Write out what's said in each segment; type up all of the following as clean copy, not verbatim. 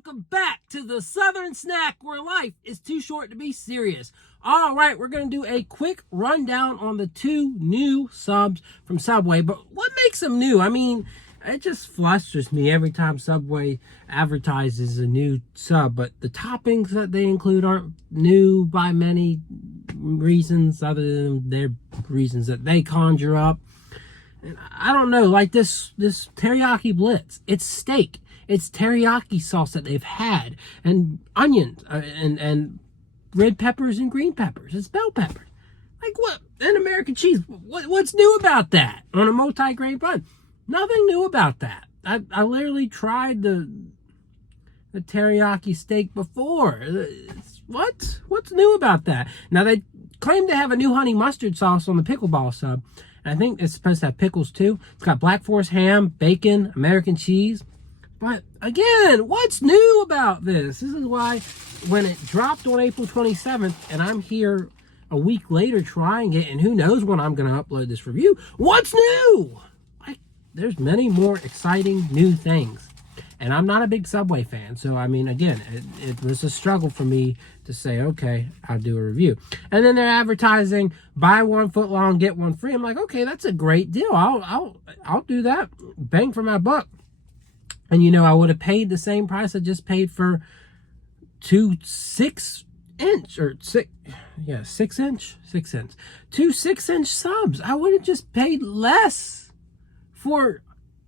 welcome back to the Southern Snack where life is too short to be serious. All right, we're going to do a quick rundown on the 2 new subs from Subway. But what makes them new? I mean, it just flusters me every time Subway advertises a new sub. But the toppings that they include aren't new by many reasons other than their reasons that they conjure up. And I don't know, like this Teriyaki Blitz, it's steak. It's teriyaki sauce that they've had, and onions, and red peppers and green peppers. It's bell peppers. Like what? And American cheese. What's new about that on a multi-grain bun? Nothing new about that. I literally tried the teriyaki steak before. What's new about that? Now they claim to have a new honey mustard sauce on the Pickleball sub. I think it's supposed to have pickles too. It's got Black Forest ham, bacon, American cheese. But again, what's new about this? This is why when it dropped on April 27th and I'm here a week later trying it, and who knows when I'm going to upload this review, what's new? Like, there's many more exciting new things. And I'm not a big Subway fan. So, I mean, again, it was a struggle for me to say, okay, I'll do a review. And then they're advertising, buy 1 foot long, get 1 free. I'm like, okay, that's a great deal. I'll do that. Bang for my buck. And, you know, I would have paid the same price I just paid for 2 6-inch or 6-inch 2 6-inch subs. I would have just paid less for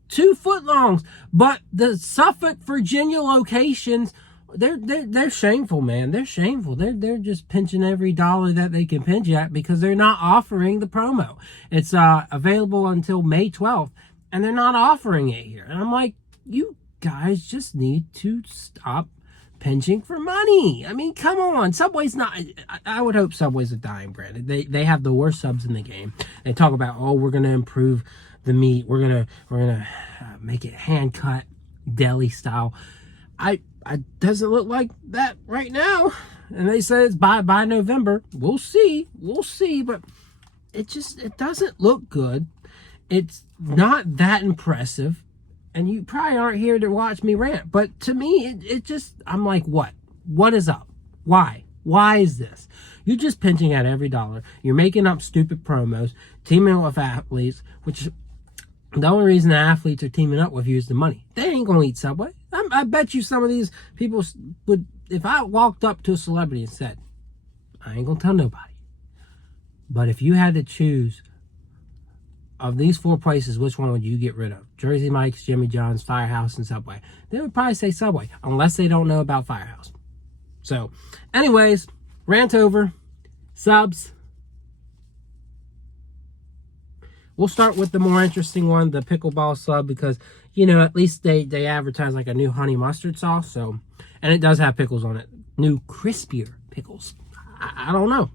2 foot longs. But the Suffolk, Virginia locations, they're shameful, man. They're shameful. They're just pinching every dollar that they can pinch at because they're not offering the promo. It's available until May 12th, and they're not offering it here. And I'm like, you guys just need to stop pinching for money. I mean, come on. Subway's not... I would hope Subway's a dying brand. They have the worst subs in the game. They talk about, oh, we're going to improve the meat. We're gonna make it hand cut, deli style. I doesn't look like that right now. And they said it's by November. We'll see. But it doesn't look good. It's not that impressive. And you probably aren't here to watch me rant. But to me, it just, I'm like, what? What is up? Why? Why is this? You're just pinching at every dollar. You're making up stupid promos, teaming up with athletes, which the only reason the athletes are teaming up with you is the money. They ain't going to eat Subway. I bet you some of these people would, if I walked up to a celebrity and said, I ain't going to tell nobody, but if you had to choose of these 4 places, which one would you get rid of? Jersey Mike's, Jimmy John's, Firehouse, and Subway. They would probably say Subway, unless they don't know about Firehouse. So, anyways, rant over. Subs. We'll start with the more interesting one, the Pickleball sub, because, you know, at least they advertise like a new honey mustard sauce. So, and it does have pickles on it. New crispier pickles. I don't know.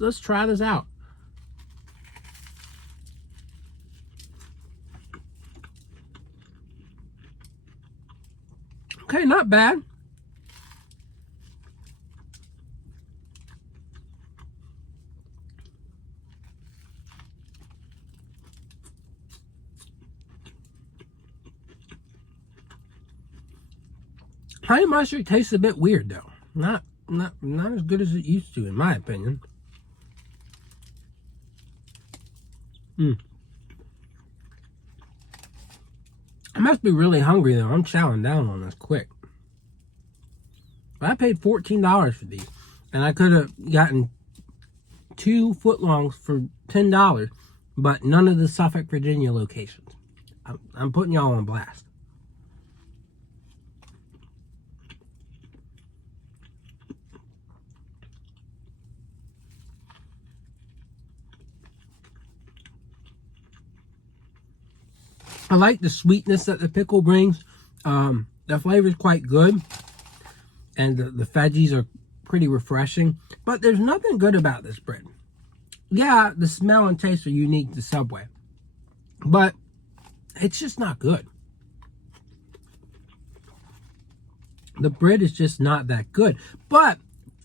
Let's try this out. Okay, not bad. Honey mustard tastes a bit weird though. Not as good as it used to, in my opinion. I must be really hungry though. I'm chowing down on this quick. But I paid $14 for these, and I could have gotten 2 footlongs for $10, but none of the Suffolk, Virginia locations. I'm putting y'all on blast. I like the sweetness that the pickle brings. The flavor is quite good. And the veggies are pretty refreshing. But there's nothing good about this bread. Yeah, the smell and taste are unique to Subway. But it's just not good. The bread is just not that good. But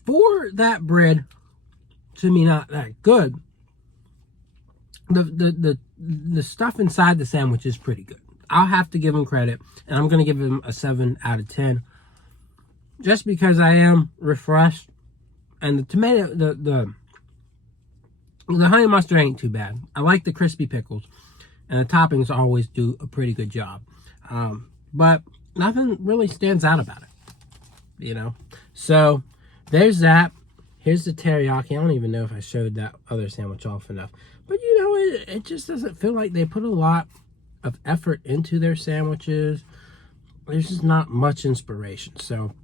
for that bread to me not that good, the stuff inside the sandwich is pretty good. I'll have to give them credit, and I'm going to give them a 7 out of 10. just because I am refreshed. And the tomato, the honey mustard ain't too bad. I like the crispy pickles. And the toppings always do a pretty good job. But nothing really stands out about it, you know. So there's that. Here's the teriyaki. I don't even know if I showed that other sandwich off enough. But, you know, it just doesn't feel like they put a lot of effort into their sandwiches. There's just not much inspiration. So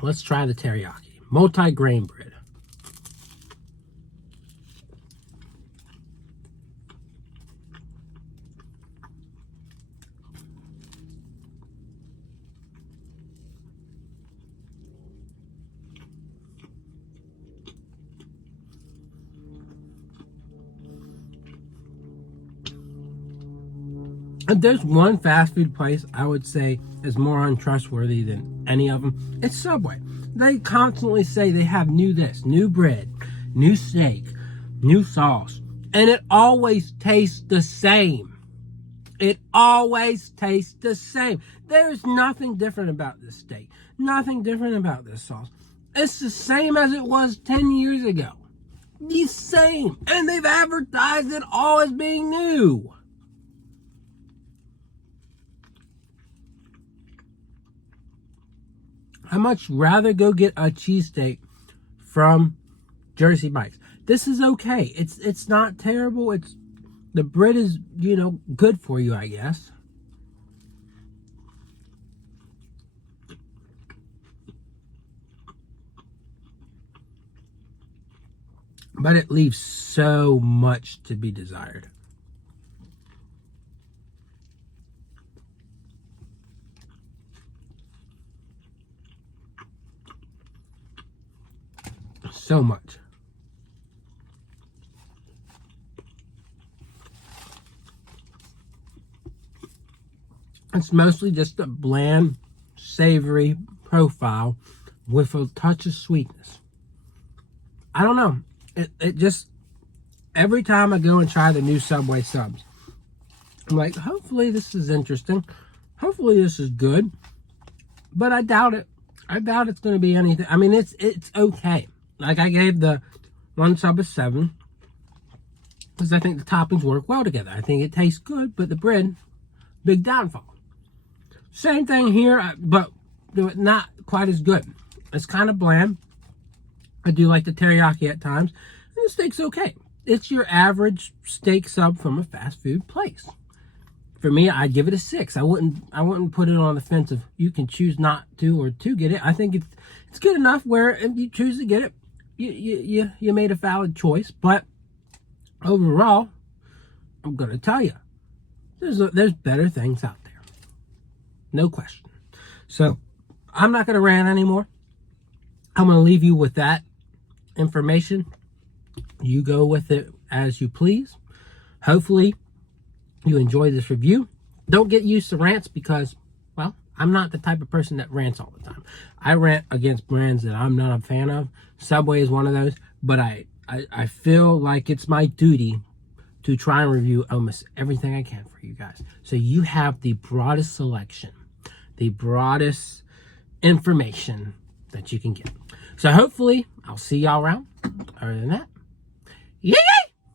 let's try the teriyaki. Multi-grain bread. If there's one fast food place I would say is more untrustworthy than any of them, it's Subway. They constantly say they have new this, new bread, new steak, new sauce, and it always tastes the same. It always tastes the same. There's nothing different about this steak, nothing different about this sauce. It's the same as it was 10 years ago. The same. And they've advertised it all as being new. I'd much rather go get a cheesesteak from Jersey Mike's. This is okay. It's not terrible. The bread is, you know, good for you, I guess. But it leaves so much to be desired. So much. It's mostly just a bland, savory profile with a touch of sweetness. I don't know. It just, every time I go and try the new Subway subs, I'm like, hopefully this is interesting. Hopefully this is good. But I doubt it. I doubt it's going to be anything. I mean, it's okay. Like, I gave the one sub a 7 because I think the toppings work well together. I think it tastes good, but the bread, big downfall. Same thing here, but not quite as good. It's kind of bland. I do like the teriyaki at times, and the steak's okay. It's your average steak sub from a fast food place. For me, I'd give it a 6. I wouldn't put it on the fence of you can choose not to or to get it. I think it's good enough where if you choose to get it, you made a valid choice. But overall, I'm gonna tell you, there's better things out there, no question. So I'm not gonna rant anymore. I'm gonna leave you with that information. You go with it as you please. Hopefully you enjoy this review. Don't get used to rants because, well, I'm not the type of person that rants all the time. I rant against brands that I'm not a fan of. Subway is one of those, but I feel like it's my duty to try and review almost everything I can for you guys. So you have the broadest selection, the broadest information that you can get. So hopefully I'll see y'all around. Other than that, yeah.